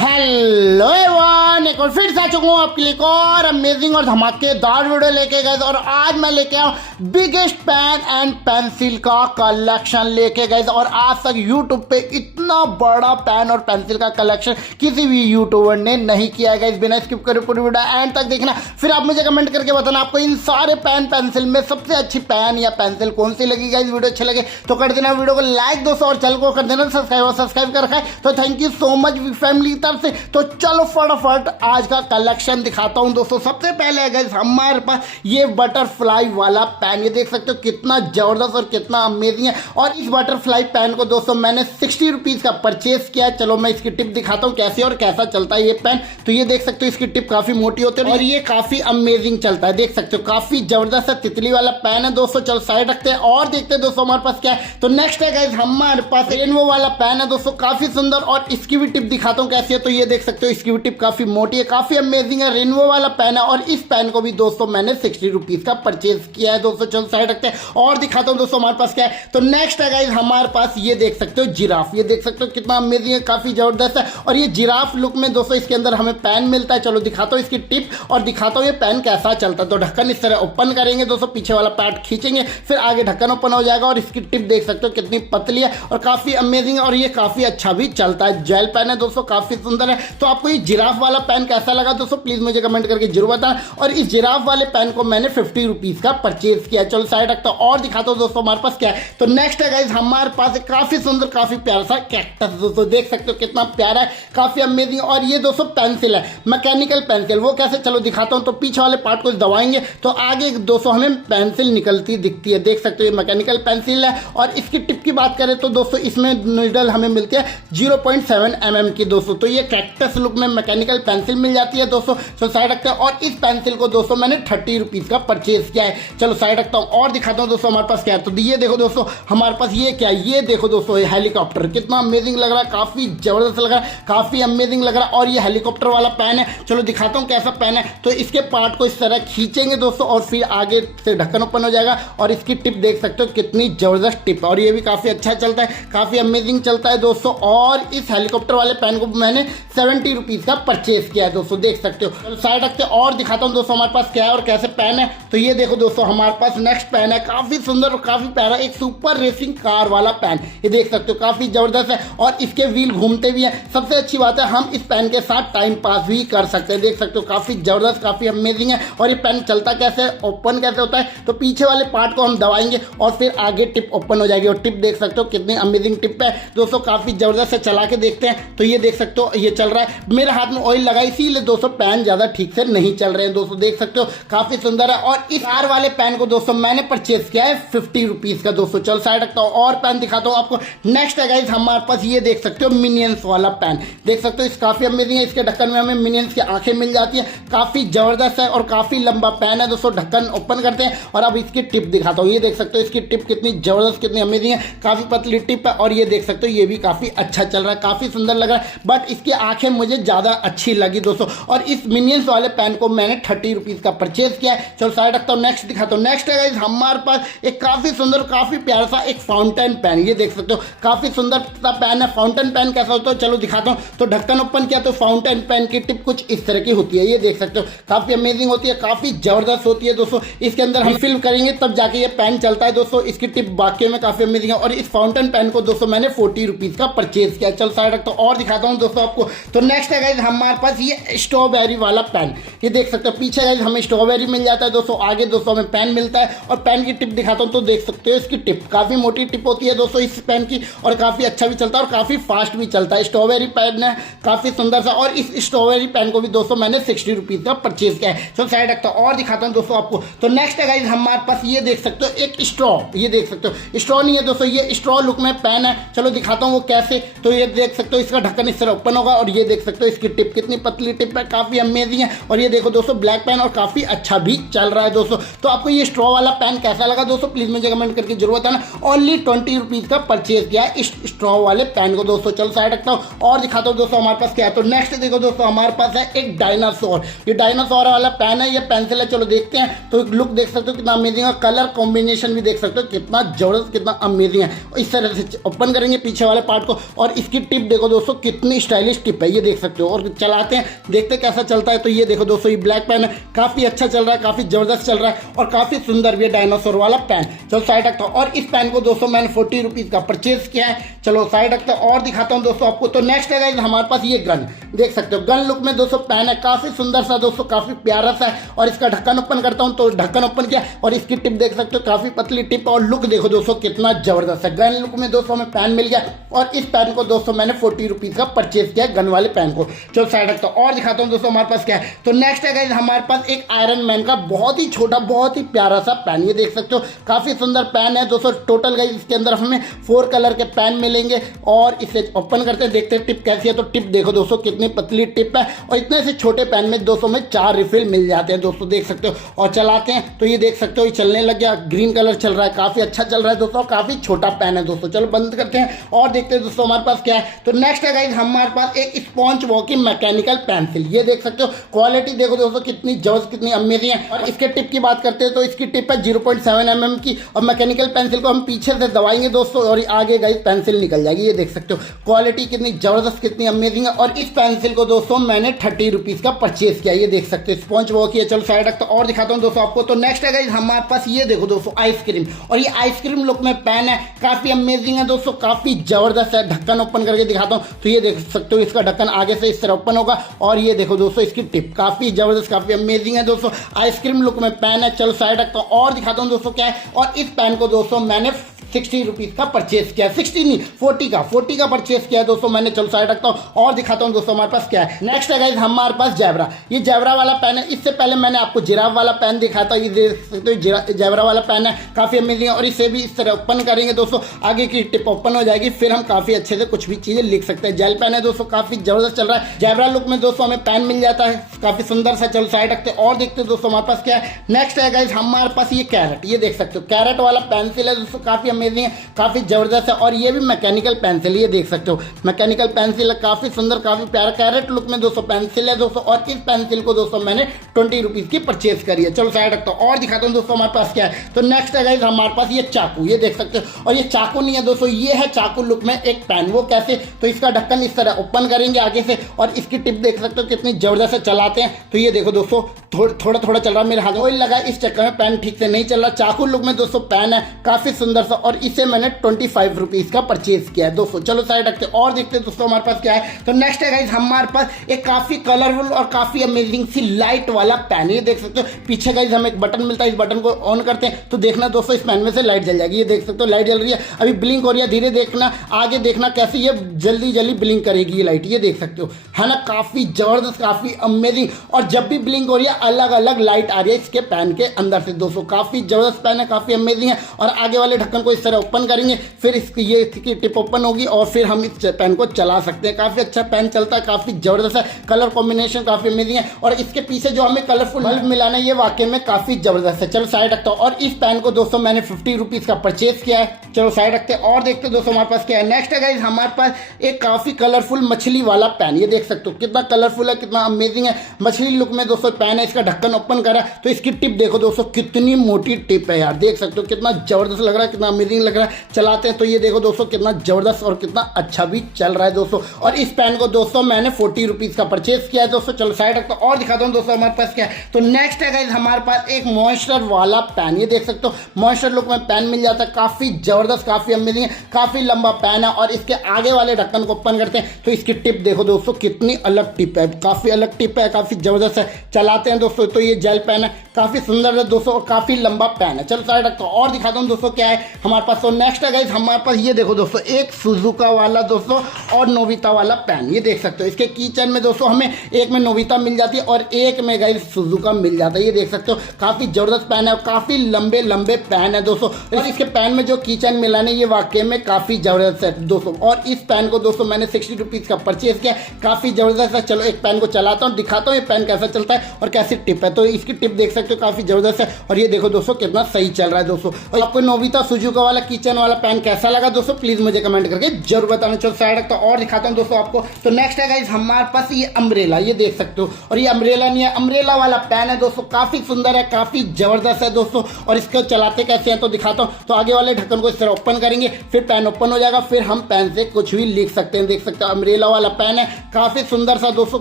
Hello everyone, एक और फिर से आ चुका हूँ आपके लिए एक और अमेजिंग और धमाकेदार वीडियो लेके गए। और आज मैं लेके आऊँ बिगेस्ट पेन एंड पेंसिल का कलेक्शन लेके गए। और आज तक यूट्यूब पे इतना बड़ा पेन और पेंसिल का कलेक्शन किसी भी यूट्यूबर ने नहीं किया है। बिना स्किप करे पूरी वीडियो एंड तक देखना, फिर आप मुझे कमेंट करके बताना आपको इन सारे पेन पेंसिल में सबसे अच्छी पेन या पेंसिल कौन सी लगी। गाइस वीडियो अच्छी लगे तो कर देना वीडियो को लाइक दोस्तों, और चैनल को कर देना सब्सक्राइब कर रखा है तो thank you so much family से। तो चलो फटाफट आज का कलेक्शन दिखाता हूं दोस्तों। सबसे पहले गाइस हमारे पास ये बटरफ्लाई वाला पेन, ये देख सकते हो कितना जबरदस्त और कितना अमेजिंग है। और इस बटरफ्लाई पेन को दोस्तों मैंने 60 रुपीज का परचेज किया है। चलो मैं इसकी टिप दिखाता हूं कैसे और कैसा चलता है ये पेन। तो ये देख सकते हो इसकी टिप काफी मोटी होती है और ये काफी अमेजिंग चलता है। देख सकते हो काफी जबरदस्त है, तितली वाला पेन है दोस्तों। चलो साइड रखते हैं और देखते हैं दोस्तों हमारे पास क्या है। तो नेक्स्ट है गाइस हमारे पास रेनबो वाला पेन है दोस्तों, काफी सुंदर। और इसकी भी टिप दिखाता हूं कैसी है। तो ये देख सकते हो इसकी भी टिप काफी मोटी है, काफी अमेजिंग है, रेनबो वाला पेन है। और इस पेन को भी दोस्तों मैंने 60 रुपीज का परचेज किया है दोस्तों। चलो साइड रखते हैं और दिखाता हूं दोस्तों हमारे पास क्या है। तो नेक्स्ट है गाइस हमारे पास ये देख सकते हो जिराफ, ये देख सकते हो कितना अमेजिंग है, काफी जबरदस्त है। और ये जिराफ लुक में दोस्तों इसके अंदर हमें पेन मिलता है। चलो दिखाता हूं इसकी टिप और दिखाता हूं ये पेन कैसा चलता है। तो ढक्कन इस तरह ओपन करेंगे दोस्तों, पीछे वाला पार्ट खींचेंगे, फिर आगे ढक्कन ओपन हो जाएगा। और इसकी टिप देख सकते हो कितनी पतली है और काफी अमेजिंग है। और ये काफी अच्छा भी चलता है, जेल पेन है दोस्तों, काफी सुंदर है। तो आपको ये जिराफ वाला पेन कैसा लगा दोस्तों प्लीज मुझे कमेंट करके जरूर बताना। और इस जिराफ वाले पेन को मैंने 50 रुपीज का परचेज किया। चलो साइड रखता हूं और दिखाता हूं दोस्तों हमारे पास क्या है। तो नेक्स्ट है गाइस हमारे पास एक काफी सुंदर काफी प्यारा सा कैक्टस दोस्तों, देख सकते हो कितना प्यारा है, काफी अमेजिंग। और ये दोस्तों पेंसिल है, मैकेनिकल पेंसिल। वो कैसे चलो दिखाता हूं। तो पीछे वाले पार्ट को दबाएंगे तो आगे दोस्तों हमें पेंसिल निकलती दिखती है, देख सकते हो ये मैकेनिकल पेंसिल है। और इसकी टिप की बात करें तो दोस्तों इसमें नीडल हमें मिलती है 0.7 mm की दोस्तों। तो ये कैक्टस लुक में मैकेनिकल पेंसिल मिल जाती है दोस्तों। चलो साइड रखते हैं और इस पेंसिल को दोस्तों मैंने 30 रुपीज का परचेज किया है। चलो साइड रखता हूं और दिखाता हूं दोस्तों हमारे पास क्या है। तो ये देखो दोस्तों हमारे पास ये क्या है, ये देखो दोस्तों ये हेलीकॉप्टर, कितना अमेजिंग लग रहा है, काफी जबरदस्त लग रहा है, काफी अमेजिंग लग रहा है। और ये हेलीकॉप्टर वाला पेन है। चलो दिखाता हूं कैसा पेन है। तो इसके पार्ट को इस तरह खींचेंगे दोस्तों और फिर आगे से ढक्कन ओपन हो जाएगा। और इसकी टिप देख सकते हो कितनी जबरदस्त टिप, और ये भी काफी अच्छा चलता है, काफी अमेजिंग चलता है दोस्तों। और इस हेलीकॉप्टर वाले पेन को मैंने 70 रुपीज का परचेज किया है दोस्तों, देख सकते हो। चलो साइड रखते हैं और दिखाता हूं दोस्तों हमारे पास क्या है और कैसे पेन है। तो ये देखो दोस्तों हमारे पास नेक्स्ट पेन है, काफी सुंदर और काफी प्यारा, एक सुपर रेसिंग कार वाला पेन। ये देख सकते हो काफी जबरदस्त है और इसके व्हील घूमते भी है। सबसे अच्छी बात है हम इस पेन के साथ टाइम पास भी कर सकते हैं, देख सकते हो काफी जबरदस्त, काफी अमेजिंग है। और ये पेन चलता कैसे, ओपन कैसे होता है। तो पीछे वाले पार्ट को हम दबाएंगे और फिर आगे टिप ओपन हो जाएगी। और टिप देख सकते हो कितनी अमेजिंग टिप है दोस्तों, काफी जबरदस्त है। चला के देखते हैं। तो ये देख सकते हो ये चल रहा है, मेरे हाथ में ऑयल लगा इसीलिए दोस्तों पेन ज्यादा ठीक से नहीं चल रहे हैं दोस्तों, देख सकते हो काफी सुंदर है। और इस कार वाले पेन को दोस्तों मैंने परचेज किया है 50 रुपीज का दोस्तों। चलो साइड रखता हूं और पेन दिखाता हूं आपको। नेक्स्ट है गाइस हमारे पास ये देख सकते हो मिनियंस वाला पेन, देख सकते हो इस काफी अमेजिंग है। इसके ढक्कन में हमें मिनियंस की आंखें मिल जाती है, काफी जबरदस्त है और काफी लंबा पेन है दोस्तों। ढक्कन ओपन करते हैं और अब इसकी टिप दिखाता हूं। ये देख सकते हो इसकी टिप कितनी जबरदस्त, कितनी अमेजिंग है, काफी पतली टिप है। और ये देख सकते हो ये भी काफी अच्छा चल रहा है, काफी सुंदर लग रहा है। बट इसकी आंखें मुझे ज्यादा अच्छी लगी दोस्तों। और इस मिनियंस वाले पेन को मैंने 30 रुपीज का परचेज किया है। चलो साइड रखता हूं, नेक्स्ट दिखाता हूं। नेक्स्ट है गाइस हमारे पास एक काफी सुंदर काफी प्यारा सा एक फाउंटेन पेन, ये देख सकते हो काफी सुंदर सा पेन है। फाउंटेन पेन कैसा होता है चलो दिखाता हूं। तो ढक्कन ओपन किया तो फाउंटेन पेन की टिप कुछ इस तरह की होती है, ये देख सकते हो काफी अमेजिंग होती है, काफी जबरदस्त होती है दोस्तों। इसके अंदर हम फिल करेंगे तब जाके ये पेन चलता है दोस्तों। इसकी टिप वाकई में काफी अमेजिंग है। और इस फाउंटेन पेन को दोस्तों मैंने 40 रुपीज का परचेज किया। चलो साइड रखता हूं और दिखाता हूं दोस्तों आपको। तो नेक्स्ट है गाइस हमारे पास ये स्ट्रॉबेरी वाला पेन, ये देख सकते हो पीछे गाइस हमें स्ट्रॉबेरी मिल जाता है दोस्तों, आगे दोस्तों हमें पेन मिलता है। और पेन की टिप दिखाता हूं तो देख सकते हो इसकी टिप काफी मोटी टिप होती है दोस्तों इस पेन की, और काफी अच्छा भी चलता है और काफी फास्ट भी चलता है। स्ट्रॉबेरी पेन है काफी सुंदर सा। और इस स्ट्रॉबेरी पेन को भी दोस्तों मैंने 60 रुपीज का परचेज किया है। चलो साइड रखता हूं और दिखाता हूं दोस्तों आपको। तो नेक्स्ट है गाइस हमारे पास ये देख सकते हो एक स्ट्रॉ, ये देख सकते हो स्ट्रॉ नहीं है दोस्तों, ये स्ट्रॉ लुक में पेन है। चलो दिखाता हूं वो कैसे। तो ये देख सकते हो इसका ढक्कन इस तरह ओपन होगा और ये देख सकते हो इसकी टिप कितनी पतली टिप है, काफी अमेजिंग है। और ये देखो दोस्तों ब्लैक पेन और काफी अच्छा भी चल रहा है दोस्तों। तो आपको ये स्ट्रॉ वाला पेन कैसा लगा दोस्तों, प्लीज मुझे कमेंट करके जरूर बताना। ओनली 20 रुपीज का परचेज किया है इस स्ट्रॉ वाले पेन को दोस्तों। चलो साइड रखता हूँ और दिखाता हूँ दोस्तों हमारे पास क्या है। तो नेक्स्ट देखो दोस्तों हमारे पास है एक डायनासोर। ये डायनासोर वाला पेन है, ये पेंसिल है। चलो देखते हैं। तो लुक देख सकते हो कितना अमेजिंग है, कलर कॉम्बिनेशन भी देख सकते हो कितना जबरदस्त, कितना अमेजिंग है। इस तरह से ओपन करेंगे पीछे वाले पार्ट को और इसकी टिप देखो दोस्तों कितनी स्टाइलिश टिप है, ये देख सकते हो। और चलाते हैं, देखते हैं कैसा चलता है। तो ये देखो दोस्तों ये ब्लैक पेन है, काफी अच्छा चल रहा है, काफी जबरदस्त चल रहा है और काफी सुंदर भी है डायनासोर वाला पेन। चलो साइड रखता हूँ। और इस पेन को दोस्तों मैंने 40 रुपीज का परचेज किया है। चलो साइड रखता हूँ और दिखाता हूँ दोस्तों आपको। तो नेक्स्ट है हमारे पास ये गन, देख सकते हो गन लुक में दोस्तों पेन है, काफी सुंदर सा दोस्तों, काफी प्यारा सा है। और इसका ढक्कन ओपन करता हूं, तो ढक्कन ओपन किया और इसकी टिप देख सकते हो काफी पतली टिप। और लुक देखो दोस्तों कितना जबरदस्त है, गन लुक में दोस्तों हमें पेन मिल गया। और इस पेन को दोस्तों मैंने 40 रुपीज का परचेज किया है, गन वाले पेन को। चलो साइड रखता हूं और दिखाता हूं दोस्तों हमारे पास क्या है। तो नेक्स्ट है गाइस हमारे पास एक आयरन मैन का बहुत ही छोटा, बहुत ही प्यारा सा पेन, ये देख सकते हो काफी सुंदर पेन है दोस्तों। टोटल गाइस इसके अंदर हमें 4 कलर के पेन मिलेंगे। और इसे ओपन करते हैं, देखते हैं टिप कैसी है। तो टिप देखो दोस्तों कितनी पतली टिप है और इतने से छोटे पेन में दोस्तों में 4 रिफिल मिल जाते हैं दोस्तों, देख सकते हो। और चलाते हैं तो ये देख सकते हो ये चलने लग गया, ग्रीन कलर चल रहा है, काफी अच्छा चल रहा है दोस्तों, काफी छोटा पेन है दोस्तों। चलो बंद करते हैं और देखते हैं दोस्तों हमारे पास क्या है। तो नेक्स्ट है गाइस हमारे पास एक स्पॉन्ज वॉकी मैकेनिकल पेंसिल, ये देख सकते हो क्वालिटी देखो दोस्तों कितनी जबरदस्त, कितनी अमेजिंग है। और इसके टिप की बात करते हैं तो इसकी टिप है 0.7 mm की। और मैकेनिकल पेंसिल को हम पीछे से दबाएंगे दोस्तों और आगे गाइस पेंसिल निकल जाएगी, ये देख सकते हो क्वालिटी कितनी जबरदस्त, कितनी अमेजिंग है। और इस पेंसिल को दोस्तों मैंने 30 रुपीज का परचेज किया, ये देख सकते हो स्पॉन्ज वॉकी है। चलो साइड रखता हूं और दिखाता हूं दोस्तों आपको। तो नेक्स्ट है गाइस हमारे पास ये देखो दोस्तों आइसक्रीम, और ये आइसक्रीम लुक में पेन है, काफी अमेजिंग है दोस्तों, काफी जबरदस्त है। ढक्कन ओपन करके दिखाता हूं तो ये देख सकते हो इसका ढक्कन आगे से इस तरह ओपन होगा। और ये देखो दोस्तों इसकी टिप काफी जबरदस्त, काफी अमेजिंग है दोस्तों, आइसक्रीम लुक में पेन है। चलो साइड रखता हूं और दिखाता हूं दोस्तों क्या है। और इस पेन को दोस्तों मैंने 60 रुपीज का परचेज किया, 60 नहीं 40 का परचेज किया दोस्तों मैंने। चलो साइड रखता हूं और दिखाता हूं दोस्तों हमारे पास क्या है। नेक्स्ट है गाइस हमारे पास जैबरा, ये जैबरा वाला पेन है। इससे पहले मैंने आपको जिराफ वाला पेन दिखाया था, ये देख सकते हो जैबरा वाला पेन है, काफी अमेजिंग है। और इसे भी इस तरह ओपन करेंगे दोस्तों, आगे की टिप ओपन हो जाएगी, फिर हम काफी अच्छे से कुछ भी चीजें लिख सकते हैं। जेल पेन है दोस्तों, काफी जबरदस्त चल रहा है, जैबरा लुक में दोस्तों हमें पेन मिल जाता है, काफी सुंदर सा। चलो साइड रखते और देखते दोस्तों हमारे पास क्या है। नेक्स्ट है गाइस हमारे पास ये कैरेट, ये देख सकते हो कैरेट वाला पेंसिल है दोस्तों, काफी अमेजिंग है, काफी जबरदस्त है। और ये भी मैकेनिकल पेंसिल, ये देख सकते हो मैकेनिकल पेंसिल है, काफी सुंदर, काफी प्यारा कैरेट लुक में दोस्तों पेंसिल है दोस्तों। और इस पेंसिल को दोस्तों मैंने 20 रुपीज की परचेज करी है। चलो साइड रखता हूं और दिखाता हूं दोस्तों हमारे पास क्या है। तो नेक्स्ट है गाइस हमारे पास ये चाकू, ये देख सकते हो। और ये चाकू नहीं है दोस्तों, ये है चाकू लुक में एक पेन, वो कैसे। तो इसका ढक्कन इस तरह ओपन करेंगे आगे से और इसकी टिप देख सकते हो कितनी जबरदस्त है। चलाते हैं तो ये देखो दोस्तों थोड़ा थोड़ा चल रहा है, मेरे हाथ में ऑयल लगा, इस चक्कर में पेन ठीक से नहीं चल रहा। चाकू लुक में दोस्तों पेन है, काफी सुंदर सा। और इसे मैंने 25 रुपीज का परचेज किया है दोस्तों। चलो साइड रखते और देखते हैं दोस्तों हमारे पास क्या है। तो नेक्स्ट है गाइस हमारे पास एक काफी कलरफुल और काफी अमेजिंग सी लाइट वाला पेन, ये देख सकते हो पीछे गाइस हमें एक बटन मिलता है, इस बटन को ऑन करते हैं तो देखना दोस्तों इस पेन में से लाइट जल जाएगी, ये देख सकते हो लाइट जल रही है, अभी ब्लिंक हो रही है, धीरे देखना, आगे देखना कैसे ये जल्दी जल्दी ब्लिंक करेगी ये लाइट, ये देख सकते हो है ना, काफी जबरदस्त, काफी अमेजिंग। और जब भी ब्लिंक हो रही है अलग अलग लाइट आ रही है इसके पेन के अंदर से दोस्तों, काफी जबरदस्त पेन है, काफी अमेजिंग है। और आगे वाले ढक्कन को इस तरह ओपन करेंगे, फिर इसकी ये टिप ओपन होगी और फिर हम इस पेन को चला सकते हैं। काफी अच्छा पेन चलता है, काफी जबरदस्त है, कलर कॉम्बिनेशन काफी अमेजिंग है। और इसके पीछे जो हमें कलरफुल बल्ब मिलाना है ये वाकई में काफी जबरदस्त है। चलो साइड रखता हूँ। और इस पेन को दोस्तों मैंने 50 रुपीज का परचेज किया है। चलो साइड रखते हैं और देखते हैं दोस्तों हमारे पास क्या है। नेक्स्ट है गाइस हमारे पास एक काफी कलरफुल मछली वाला पेन, ये देख सकते हो कितना कलरफुल है, कितना अमेजिंग है, मछली लुक में दोस्तों पेन है। इसका ढक्कन ओपन करा तो इसकी टिप देखो दोस्तों कितनी मोटी टिप है यार, देख सकते हो कितना जबरदस्त लग रहा है, कितना अमेजिंग लग रहा है। चलाते हैं तो ये देखो दोस्तों कितना जबरदस्त और कितना अच्छा भी चल रहा है दोस्तों। और इस पेन को दोस्तों मैंने 40 रुपीज का परचेज किया है दोस्तों। चलो साइड रखता हूं और दिखाता हूं दोस्तों हमारे पास क्या है। तो नेक्स्ट है गाइस हमारे पास एक मॉन्स्टर वाला पेन, ये देख सकते हो मॉन्स्टर लुक में पेन मिल जाता है, काफी जबरदस्त, काफी अमेजिंग है, काफी लंबा पेन है। और इसके आगे वाले ढक्कन को ओपन करते हैं तो इसकी टिप देखो दोस्तों कितनी अलग टिप है, काफी अलग टिप है, काफी जबरदस्त है। चलाते हैं दोस्तों तो ये जेल पेन है, काफी सुंदर है दोस्तों और काफी लंबा पेन है। चलो साइड रखता हूं और दिखाता हूं दोस्तों क्या है हमारे हमारे पास। तो नेक्स्ट है गाइस हमारे पास ये देखो दोस्तों, एक सुजुका वाला दोस्तों और नोबिता वाला पेन, ये देख सकते हो। इसके की चेन में दोस्तों हमें एक में नोबिता मिल जाती है और एक में गाइस सुजुका मिल जाता है, ये देख सकते हो। काफी जबरदस्त पेन है और काफी लंबे लंबे पेन है दोस्तों। और इसके पेन में जो की चेन मिला है ये वाकई में काफी जबरदस्त है दोस्तों। और इस पेन को दोस्तों मैंने 60 रुपीज का परचेज किया, काफी जबरदस्त है। चलो एक पेन को चलाता हूँ, दिखाता हूँ ये पेन कैसा चलता है और कैसी टिप है। तो इसकी टिप देख सकते हो, काफी जबरदस्त है। और ये देखो दोस्तों कितना सही चल रहा है दोस्तों। और आपको नोबिता सुजुका वाला किचन वाला पेन कैसा लगा दोस्तों, प्लीज मुझे कमेंट करके जरूर बताना। चलो साइड रखता हूं और दिखाता हूं दोस्तों आपको। तो नेक्स्ट है गाइस हमारे पास ये अम्ब्रेला, ये देख सकते हो। और ये अम्ब्रेला नहीं है, अम्ब्रेला वाला पेन है दोस्तों, काफी सुंदर है, काफी जबरदस्त है दोस्तों। और इसको चलाते कैसे हैं तो दिखाता हूं। तो आगे वाले ढक्कन को इस तरह ओपन करेंगे, फिर पेन ओपन हो जाएगा, फिर हम पेन से कुछ भी लिख सकते हैं। देख सकते हो अम्ब्रेला वाला पेन है, काफी सुंदर सा दोस्तों,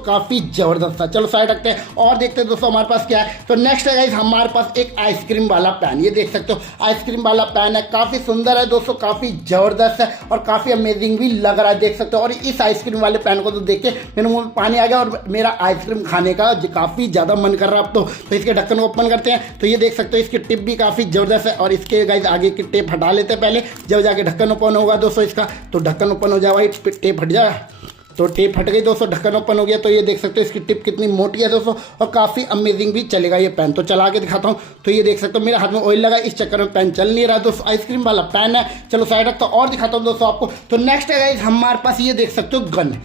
काफी जबरदस्त सा। चलो साइड रखते हैं और देखते हैं दोस्तों हमारे पास क्या है। तो नेक्स्ट है गाइस हमारे पास एक आइसक्रीम वाला पेन, ये देख सकते हो आइसक्रीम वाला पेन है, काफी सुंदर है दोस्तों, काफी जबरदस्त है और काफी अमेजिंग भी लग रहा है, देख सकते हो। और इस आइसक्रीम वाले पेन को तो देख के मेरे मुंह में पानी आ गया और मेरा आइसक्रीम खाने का काफी ज्यादा मन कर रहा है अब तो इसके ढक्कन को ओपन करते हैं। तो ये देख सकते हो इसकी टिप भी काफी जबरदस्त है। और इसके गाइस आगे की टेप हटा लेते हैं पहले, जब जाके ढक्कन ओपन होगा दोस्तों इसका। तो ढक्कन ओपन हो जाए, टेप हट जाए, तो टेप हट गई दोस्तों, ढक्कन ओपन हो गया। तो ये देख सकते हो इसकी टिप कितनी मोटी है दोस्तों और काफी अमेजिंग भी चलेगा ये पेन। तो चला के दिखाता हूँ। तो ये देख सकते हो मेरे हाथ में ऑयल लगा, इस चक्कर में पेन चल नहीं रहा दोस्तों, आइसक्रीम वाला पेन है। चलो साइड रखता हूँ और दिखाता हूँ दोस्तों आपको। तो नेक्स्ट है गाइस हमारे पास ये देख सकते हो गन,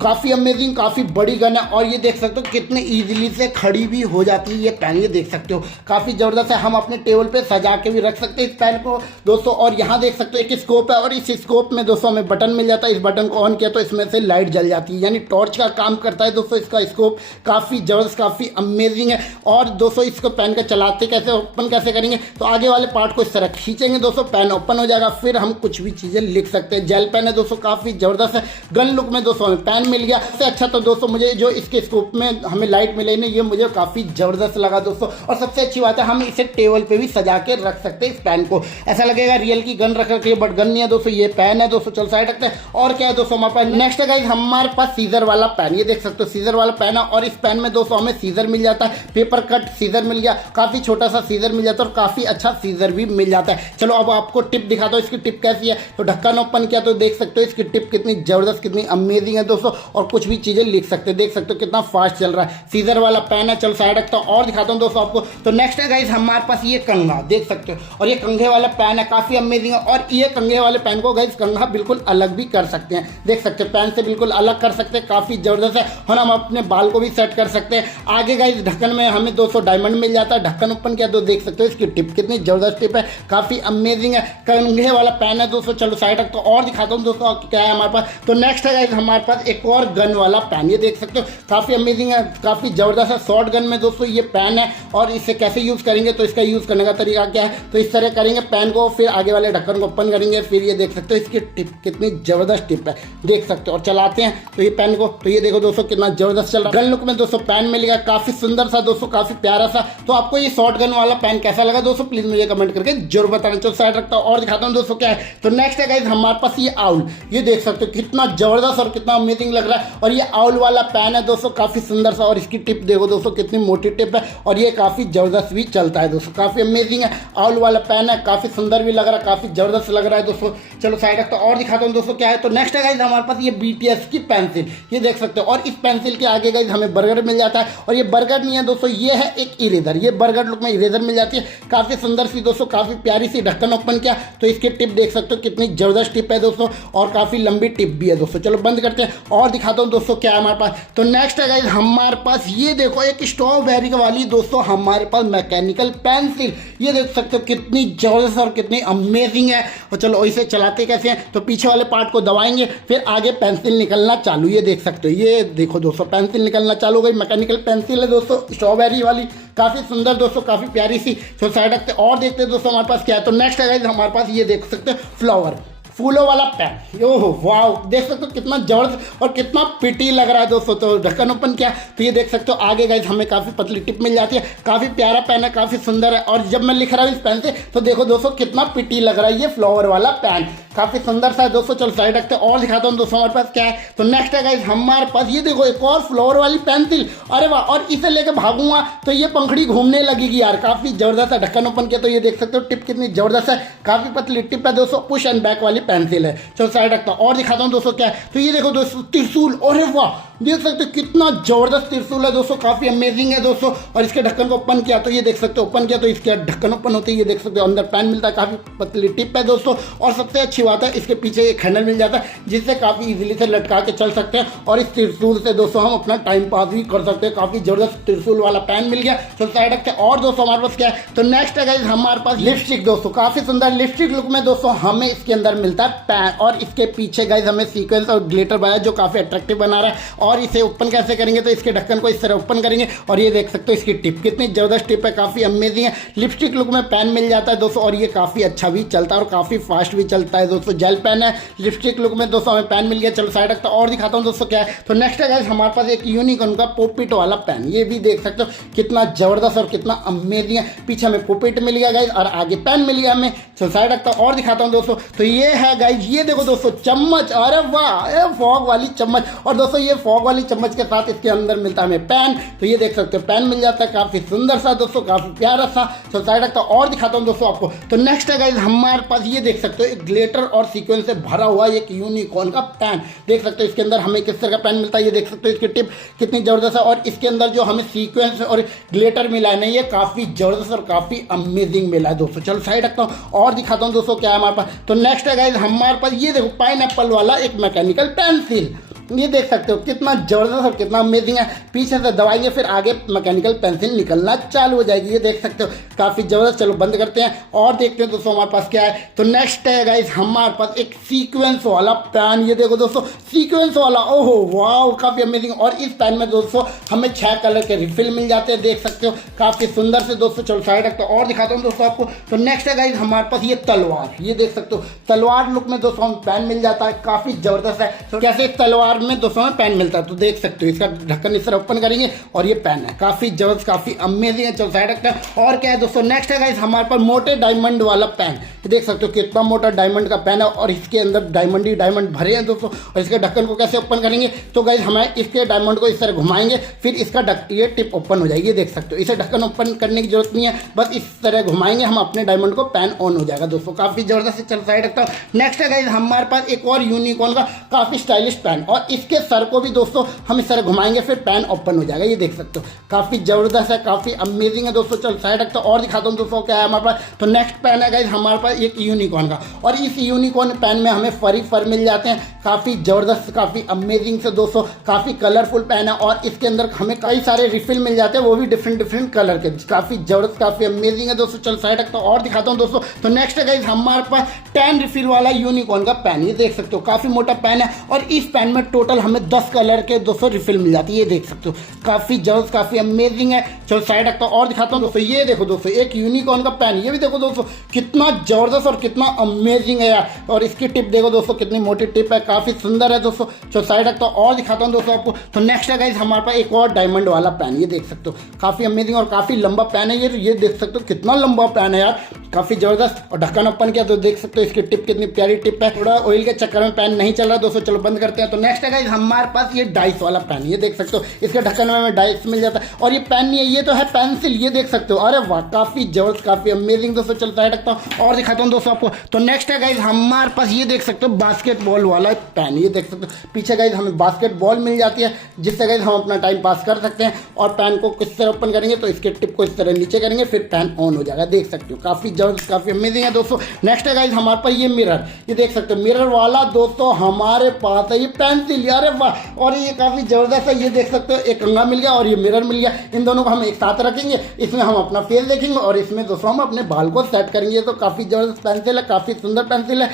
काफी अमेजिंग, काफी बड़ी गन है। और ये देख सकते हो कितने इजीली से खड़ी भी हो जाती है ये पेन, ये देख सकते हो काफी जबरदस्त है। हम अपने टेबल पे सजा के भी रख सकते हैं इस पेन को दोस्तों। और यहाँ देख सकते हो एक स्कोप है और इस स्कोप में दोस्तों हमें बटन मिल जाता है, इस बटन को ऑन किया तो इसमें से लाइट जल जाती है, यानी टॉर्च का काम करता है दोस्तों इसका स्कोप। काफी जबरदस्त, काफी अमेजिंग है। और दोस्तों इसको पेन का चलाते कैसे, ओपन कैसे करेंगे, तो आगे वाले पार्ट को इस तरह खींचेंगे दोस्तों, पेन ओपन हो जाएगा, फिर हम कुछ भी चीजें लिख सकते हैं। जेल पेन है दोस्तों, काफी जबरदस्त है। गन लुक में दोस्तों हमें पेन मिल गया। अच्छा तो दोस्तों मुझे जो इसके स्कोप में हमें लाइट मिले ना, ये मुझे काफी जबरदस्त लगा दोस्तों। और सबसे अच्छी बात है हम इसे टेबल पे भी सजा के रख सकते हैं इस पेन को, ऐसा लगेगा रियल की गन रख रखी है, बट गन नहीं है दोस्तों, ये पेन है दोस्तों। चल साइड रखते हैं और क्या है दोस्तों हमारे पास। नेक्स्ट है गाइस हमारे पास सीजर वाला पेन, ये देख सकते हो सीजर वाला पेन है। और इस पेन में दोस्तों हमें सीजर मिल जाता है, पेपर कट सीजर मिल गया, काफी छोटा सा सीजर मिल जाता है और काफी अच्छा सीजर भी मिल जाता है। चलो अब आपको टिप दिखाता हूँ, इसकी टिप कैसी है। तो ढक्कन ओपन किया तो देख सकते हो इसकी टिप कितनी जबरदस्त, कितनी अमेजिंग है दोस्तों। और कुछ भी चीजें लिख सकते हैं, देख सकते हो कितना फास्ट चल रहा है, सीजर वाला पेन है। चल साइड रखता हूं और दिखाता हूं दोस्तों आपको। तो नेक्स्ट है गाइस हमारे पास ये कंघा, देख सकते हो, और ये कंघे वाला पेन है, काफी अमेजिंग है। और ये कंघे वाले पेन को गाइस कंघा बिल्कुल अलग भी कर सकते हैं, देख सकते हैं पेन से बिल्कुल अलग कर सकते हैं, काफी जबरदस्त है। और हम अपने बाल को भी सेट कर सकते हैं। आगे गाइस ढक्कन में हमें 200 डायमंड मिल जाता है, ढक्कन ओपन किया तो देख सकते हो इसकी टिप कितनी जबरदस्त टिप है, काफी अमेजिंग है, कंघे वाला पेन है दोस्तों। चलो साइड रखता हूं और दिखाता हूं दोस्तों क्या है हमारे पास। तो नेक्स्ट है गाइस हमारे पास एक और गन वाला पेन, ये देख सकते हो काफी अमेजिंग है, काफी जबरदस्त है। शॉर्ट गन में दोस्तों ये पेन है। और इसे कैसे यूज करेंगे, तो इसका यूज करने का तरीका क्या है, तो इस तरह करेंगे पेन को, फिर आगे वाले ढक्कन को ओपन करेंगे, फिर ये देख सकते हो इसकी टिप कितनी जबरदस्त टिप है, देख सकते हो। और चलाते हैं तो ये पेन को, तो ये देखो दोस्तों कितना जबरदस्त चल रहा है। गन लुक में दोस्तों पेन मिलेगा, काफी सुंदर सा दोस्तों, काफी प्यारा सा। तो आपको ये शॉर्ट गन वाला पेन कैसा लगा दोस्तों, प्लीज मुझे कमेंट करके जरूर बताना। चलो साइड रखता हूं और दिखाता हूं दोस्तों क्या है। तो नेक्स्ट है गाइस हमारे पास ये आउल, ये देख सकते हो कितना जबरदस्त और कितना अमेजिंग लग रहा है। और ये आउल वाला पेन है दोस्तों, काफी सुंदर सा। और इसकी टिप देखो दोस्तों कितनी मोटी टिप है और ये काफी जबरदस्त भी चलता है दोस्तों, काफी अमेजिंग है। आउल वाला पेन है, काफी सुंदर भी लग रहा है, काफी जबरदस्त लग रहा है दोस्तों। चलो साइड रखता हूं और दिखाता हूं दोस्तों क्या है। तो नेक्स्ट है गाइस हमारे पास ये BTS की पेंसिल, ये देख सकते हो। और इस पेंसिल के आगे गाइस हमें बर्गर मिल जाता है। और ये बर्गर नहीं है दोस्तों, ये है एक इरेजर, ये बर्गर लुक में इरेजर मिल जाती है, काफी सुंदर सी दोस्तों, काफी प्यारी सी। ढक्कन ओपन किया तो इसकी टिप देख सकते हो कितनी जबरदस्त टिप है दोस्तों, और काफी लंबी टिप भी है दोस्तों। चलो बंद करते हैं और दिखाता हूं दोस्तों क्या है हमारे पास। तो नेक्स्ट है गाइस हमारे पास ये देखो एक स्ट्रॉबेरी वाली दोस्तों हमारे पास मैकेनिकल पेंसिल, ये देख सकते हो कितनी जबरदस्त और कितनी अमेजिंग है। और चलो इसे चलाते कैसे हैं, तो पीछे वाले पार्ट को दबाएंगे, फिर आगे पेंसिल निकलना चालू, ये देख सकते हो, ये देखो दोस्तों पेंसिल निकलना चालू हो गई। मैकेनिकल पेंसिल है दोस्तों स्ट्रॉबेरी वाली, काफी सुंदर दोस्तों, काफी प्यारी सी। तो साइड रखते और देखते हैं दोस्तों हमारे पास क्या है। तो नेक्स्ट है हमारे पास ये देख सकते हो फ्लावर, फूलों वाला पेन। ओह वाओ, देख सकते हो कितना जबरदस्त और कितना पिटी लग रहा है दोस्तों। तो ढक्कन ओपन किया तो ये देख सकते हो आगे गाइस हमें काफ़ी पतली टिप मिल जाती है। काफ़ी प्यारा पेन है, काफ़ी सुंदर है। और जब मैं लिख रहा हूँ इस पेन से तो देखो दोस्तों कितना पिटी लग रहा है ये फ्लावर वाला पेन, काफ़ी सुंदर सा है दोस्तों। चलो साइड रखते हैं और दिखाता हूँ दोस्तों हमारे पास क्या है। तो नेक्स्ट है गाइस हमारे पास ये देखो एक और फ्लावर वाली पेंसिल। अरे वाह, और इसे लेके भागूंगा तो ये पंखड़ी घूमने लगेगी यार, काफ़ी जबरदस्त है। ढक्कन ओपन किया तो ये देख सकते हो टिप कितनी जबरदस्त है, काफ़ी पतली टिप है दोस्तों। पुश एंड बैक वाली पेंसिल है। चलो साइड रखता हूँ और दिखाता हूँ दोस्तों क्या है। तो ये देखो दोस्तों त्रिशूल। अरे वाह, देख सकते हो कितना जबरदस्त त्रिशूल है दोस्तों, काफ़ी अमेजिंग है दोस्तों। और इसके ढक्कन को ओपन किया तो ये देख सकते हो, ओपन किया तो इसके ढक्कन ओपन होते ही ये देख सकते हो अंदर पेन मिलता है, काफ़ी पतली टिप है दोस्तों। और सबसे अच्छी बात है इसके पीछे एक हैंडल मिल जाता है जिससे काफ़ी इजीली से लटका के चल सकते हैं। और इस त्रिशूल से दोस्तों हम अपना टाइम पास भी कर सकते हैं। काफ़ी जबरदस्त त्रिशूल वाला पेन मिल गया। तो साइड रखते हैं और दोस्तों हमारे पास क्या है। तो नेक्स्ट है गाइस हमारे पास लिपस्टिक दोस्तों, काफ़ी सुंदर लिपस्टिक लुक में दोस्तों हमें इसके अंदर मिलता है पेन। और इसके पीछे गाइस हमें सीक्वेंस और ग्लिटर बनाया जो काफ़ी अट्रैक्टिव बना रहा है। और इसे ओपन कैसे करेंगे तो इसके ढक्कन को इस तरह ओपन करेंगे और ये देख सकते हो इसकी टिप कितनी जबरदस्त टिप है, काफ़ी अमेजिंग है। लिपस्टिक लुक में पेन मिल जाता है दोस्तों और ये काफ़ी अच्छा भी चलता है और काफ़ी फास्ट भी चलता है दोस्तों। जेल पेन है, लिपस्टिक लुक में दोस्तों हमें पेन मिल गया। चलो साइड रखता और दिखाता हूँ दोस्तों क्या है। तो नेक्स्ट है गाइस हमारे पास एक यूनिकॉर्न का पोपिट वाला पेन। ये भी देख सकते हो कितना जबरदस्त और कितना अमेजिंग है। पीछे हमें पोपिट मिल गया गाइस और आगे पेन मिल गया हमें। चलो साइड रखता और दिखाता हूँ दोस्तों। तो ये है गाइस, ये देखो दोस्तों चम्मच। अरे वाह, फॉग वाली चम्मच। और दोस्तों ये फॉग वाली चम्मच के साथ इसके अंदर मिलता है हमें पेन। तो ये देख सकते हो पेन मिल जाता है, काफ़ी सुंदर सा दोस्तों, काफ़ी प्यारा सा। तो साइड रखता और दिखाता हूँ दोस्तों आपको। तो नेक्स्ट है गाइस हमारे पास ये देख सकते हो एक ग्लिटर और सीक्वेंस से भरा हुआ एक यूनिकॉर्न का पेन। देख सकते हो इसके अंदर हमें किस तरह का पेन मिलता है, ये देख सकते हो इसकी टिप कितनी जबरदस्त है। और इसके अंदर जो हमें सीक्वेंस और ग्लिटर मिला है ना, ये काफ़ी जबरदस्त और काफ़ी अमेजिंग मिला है दोस्तों। चलो साइड रखता हूँ और दिखाता हूँ दोस्तों क्या है हमारे पास। तो नेक्स्ट है गाइस हमारे पास ये देखो पाइनएप्पल वाला एक मैकेनिकल पेंसिल। ये देख सकते हो कितना जबरदस्त और कितना अमेजिंग है। पीछे से दबाएंगे फिर आगे मैकेनिकल पेंसिल निकलना चालू हो जाएगी। ये देख सकते हो काफ़ी जबरदस्त। चलो बंद करते हैं और देखते हैं दोस्तों हमारे पास क्या है। तो नेक्स्ट है गाइस हमारे पास एक सीक्वेंस वाला पेन। ये देखो दोस्तों सीक्वेंस वाला, ओहो वाह, काफ़ी अमेजिंग। और इस पेन में दोस्तों हमें 6 कलर के रिफिल मिल जाते हैं, देख सकते हो काफ़ी सुंदर से दोस्तों। चलो साइड रखते और दिखाता हूँ दोस्तों आपको। तो नेक्स्ट है गाइस हमारे पास ये तलवार। ये देख सकते हो तलवार लुक में दोस्तों हम पेन मिल जाता है, काफ़ी जबरदस्त है। तो कैसे इस तलवार में दोस्तों हमें पेन मिलता है तो देख सकते हो इसका ढक्कन इस तरह ओपन करेंगे और ये पेन है, काफ़ी जबरदस्त, काफ़ी अमेजिंग है। चलो साइड रखते हैं और क्या है दोस्तों। नेक्स्ट है गाइस हमारे पास मोटे डायमंड वाला पेन। देख सकते हो कितना मोटा डायमंड का पेन है और इसके अंदर डायमंड ही डायमंड भरे हैं दोस्तों। और इसके ढक्कन को कैसे ओपन करेंगे तो गाइस हमें इसके डायमंड को इस तरह घुमाएंगे फिर इसका ये टिप ओपन हो जाएगी। ये देख सकते हो इसे ढक्कन ओपन करने की जरूरत नहीं है, बस इस तरह घुमाएंगे हम अपने डायमंड को, पेन ऑन हो जाएगा दोस्तों, काफ़ी जबरदस्त। चल साइड रखता हूँ। नेक्स्ट है गाइस हमारे पास एक और यूनिकॉर्न का काफ़ी स्टाइलिश पेन और इसके सर को भी दोस्तों हम इस तरह घुमाएंगे फिर पेन ओपन हो जाएगा। ये देख सकते हो काफ़ी जबरदस्त है, काफ़ी अमेजिंग है दोस्तों। चल साइड रखता हूँ और दिखाता हूँ दोस्तों क्या है हमारे पास। तो नेक्स्ट पेन है गाइस हमारे पास एक यूनिकॉर्न का और इस यूनिकॉर्न पेन में हमें फर मिल जाते हैं, काफ़ी जबरदस्त, काफ़ी अमेजिंग से दोस्तों, काफ़ी कलरफुल पेन है। और इसके अंदर हमें कई सारे रिफिल मिल जाते हैं, वो भी डिफरेंट कलर के, काफ़ी जबरदस्त, काफ़ी अमेजिंग है दोस्तों। चल साइड रखता हूँ और दिखाता हूँ दोस्तों। तो नेक्स्ट है गाइस हमारे पास 10 रिफिल वाला यूनिकॉर्न का पेन। ये देख सकते हो काफ़ी मोटा पेन है और इस पेन में टोटल हमें 10 कलर के दोस्तों रिफिल मिल जाती है। ये देख सकते हो काफ़ी जबरदस्त, काफ़ी अमेजिंग है। चलो साइड रखता हूँ और दिखाता हूँ दोस्तों। ये देखो दोस्तों एक यूनिकॉर्न का पेन, ये भी देखो दोस्तों कितना जबरदस्त और कितना अमेजिंग है यार। और इसकी टिप देखो दोस्तों कितनी मोटी टिप है, काफ़ी सुंदर है दोस्तों। चलो साइड रखता हूँ और दिखाता हूँ दोस्तों आपको। तो नेक्स्ट है गाइस हमारे पास एक और डायमंड वाला पेन। ये देख सकते हो काफ़ी अमेजिंग और काफ़ी लंबा पेन है ये देख सकते हो कितना लंबा पेन है यार, काफ़ी जबरदस्त। और ढक्कन ओपन किया तो देख सकते हो इसकी टिप कितनी प्यारी टिप है। थोड़ा ऑयल के चक्कर में पेन नहीं चल रहा दोस्तों। चलो बंद करते हैं। तो नेक्स्ट है गाइस हमारे पास ये डाइस वाला पेन। ये देख सकते हो इसके ढक्कन में हमें डाइस मिल जाता है और ये पेन नहीं है, ये तो है पेंसिल। ये देख सकते हो, अरे वाह, काफ़ी जबरदस्त, काफ़ी अमेजिंग दोस्तों। चल साइड रखता हूँ और दिखाता हूँ दोस्तों आपको। तो नेक्स्ट है गाइस हमारे पास ये देख सकते हो बास्केटबॉल वाला पेन। ये देख सकते हो पीछे गाइस हमें बास्केटबॉल मिल जाती है जिससे गाइस हम अपना टाइम पास कर सकते हैं। और पेन को किस तरह ओपन करेंगे तो इसके टिप को इस तरह नीचे करेंगे फिर पेन ऑन हो जाएगा, देख सकते हो काफ़ी जबरदस्त, काफ़ी अमेजिंग है दोस्तों। नेक्स्ट है गाइस हमारे पास ये मिरर। ये देख सकते हो मिरर वाला दोस्तों हमारे पास है ये पेंसिल, अरे वाह, और ये काफ़ी जबरदस्त है। ये देख सकते हो एक कंघा मिल गया और ये मिरर मिल गया, इन दोनों को हम एक साथ रखेंगे, इसमें हम अपना फेस देखेंगे और इसमें दोस्तों हम अपने बाल को सेट करेंगे। तो काफ़ी जबरदस्त पेंसिल है, काफ़ी सुंदर पेंसिल है,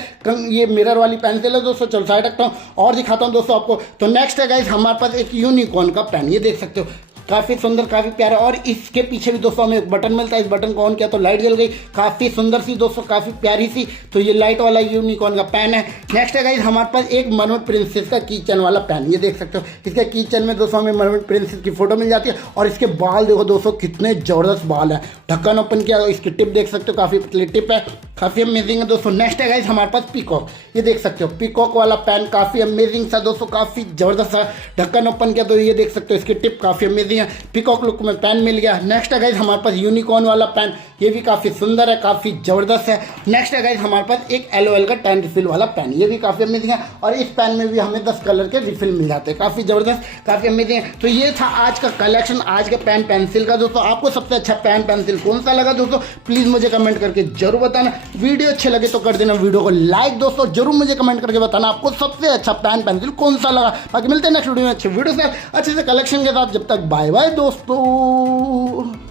ये मिरर वाली पेंसिल है दोस्तों। चलो साइड रखता हूँ और दिखाता हूँ दोस्तों आपको। तो नेक्स्ट है गाइस हमारे पास एक यूनिकॉर्न का पेन। ये देख सकते हो काफ़ी सुंदर, काफ़ी प्यारा। और इसके पीछे भी दोस्तों हमें एक बटन मिलता है, इस बटन को ऑन किया तो लाइट जल गई, काफ़ी सुंदर सी दोस्तों, काफ़ी प्यारी सी। तो ये लाइट वाला यूनिकॉर्न का पेन है। नेक्स्ट है गाइस हमारे पास एक मरमट प्रिंसेस का कीचन वाला पेन, ये देख सकते हो। इसके कीचन में दोस्तों हमें मरमट प्रिंसेस की फोटो मिल जाती है और इसके बाल देखो दोस्तों कितने ज़बरदस्त बाल है। ढक्कन ओपन किया, इसकी टिप देख सकते हो, काफ़ी पतली टिप है, काफ़ी अमेजिंग है दोस्तों। नेक्स्ट है गाइस हमारे पास पीकॉक, ये देख सकते हो पीकॉक वाला पेन, काफ़ी अमेजिंग सा दोस्तों, काफ़ी ज़बरदस्त सा। ढक्कन ओपन किया तो ये देख सकते हो, इसकी टिप काफ़ी अमेजिंग है, पीकॉक लुक में पेन मिल गया। नेक्स्ट है गाइस हमारे पास यूनिकॉर्न वाला पेन, ये भी काफ़ी सुंदर है, काफ़ी ज़बरदस्त है। नेक्स्ट है गाइस हमारे पास एक LOL का 10 रिफिल वाला पेन, ये भी काफ़ी अमेजिंग है और इस पेन में भी हमें 10 कलर के रिफिल मिल जाते हैं, काफ़ी ज़बरदस्त, काफ़ी अमेजिंग है। तो ये था आज का कलेक्शन, आज के पेन पेंसिल का दोस्तों। आपको सबसे अच्छा पेन पेंसिल कौन सा लगा दोस्तों, प्लीज़ मुझे कमेंट करके जरूर बताना। वीडियो अच्छे लगे तो कर देना वीडियो को लाइक दोस्तों, जरूर मुझे कमेंट करके बताना आपको सबसे अच्छा पेन पेंसिल कौन सा लगा। बाकी मिलते हैं नेक्स्ट वीडियो में अच्छे वीडियो से, अच्छे से कलेक्शन के साथ। जब तक बाय बाय दोस्तों।